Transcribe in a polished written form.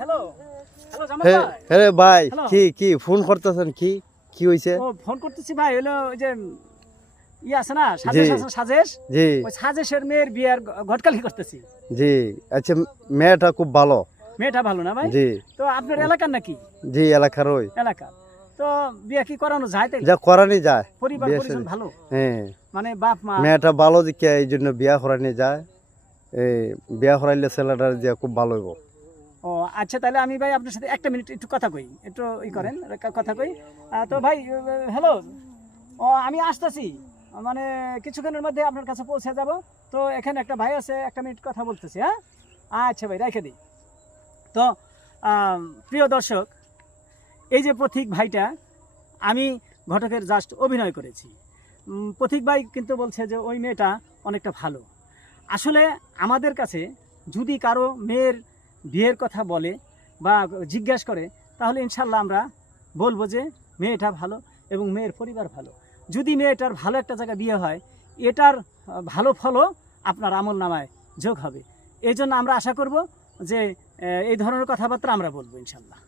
Hello hello Jamal হ্যাঁ ভাই। হ্যাঁ ভাই, Hello. কি ফোন করতেছেন? কি হয়েছে? ও ফোন করতেছি ভাই, হলো ওই যে আছে না জি সাজেশ, আছে সাজেশ, জি ওই সাজেশের মেয়ের বিয়ার ঘটকালি করতেছি। জি। আচ্ছা, মেয়েটা খুব ভালো। মেয়েটা ভালো না ভাই? জি তো আপনার এলাকার নাকি? জি, এলাকার ওই। এলাকার। তো বিয়া কি করানো যায় তাই? যা করানি যায়। পরিবার বিয়ে পরিজন শাদী। ভালো, হ্যাঁ, মানে বাপ মা? মেয়েটা ভালো দিকে এই জন্য বিয়া করানি যায়। এই বিয়া করাইলে ছেলেটা দিয়ে খুব ভালো হইব। ও আচ্ছা, তাহলে আমি ভাই আপনার সাথে একটা মিনিট একটু কথা কই, একটু করেন, কথা কই। তো ভাই হ্যালো, ও আমি আসতেছি, মানে কিছুক্ষণের মধ্যে আপনার কাছে পৌঁছে যাব। তো এখানে একটা ভাই আছে, একটা মিনিট কথা বলতেছি। হ্যাঁ আচ্ছা ভাই, রেখে দিই। তো প্রিয় দর্শক, এই যে পথিক ভাইটা, আমি ঘটকের জাস্ট অভিনয় করেছি। পথিক ভাই কিন্তু বলছে যে ওই মেয়েটা অনেকটা ভালো। আসলে আমাদের কাছে যদি কারো মেয়ের বিয়ের কথা বলে বা জিজ্ঞাসা করে, তাহলে ইনশাল্লাহ আমরা বলবো যে মেয়েটা ভালো এবং মেয়ের পরিবার ভালো। যদি মেয়েটার ভালো একটা জায়গায় বিয়ে হয়, এটার ভালো ফলও আপনার আমল নামায় যোগ হবে। এই জন্য আমরা আশা করব যে এই ধরনের কথাবার্তা আমরা বলবো ইনশাল্লাহ।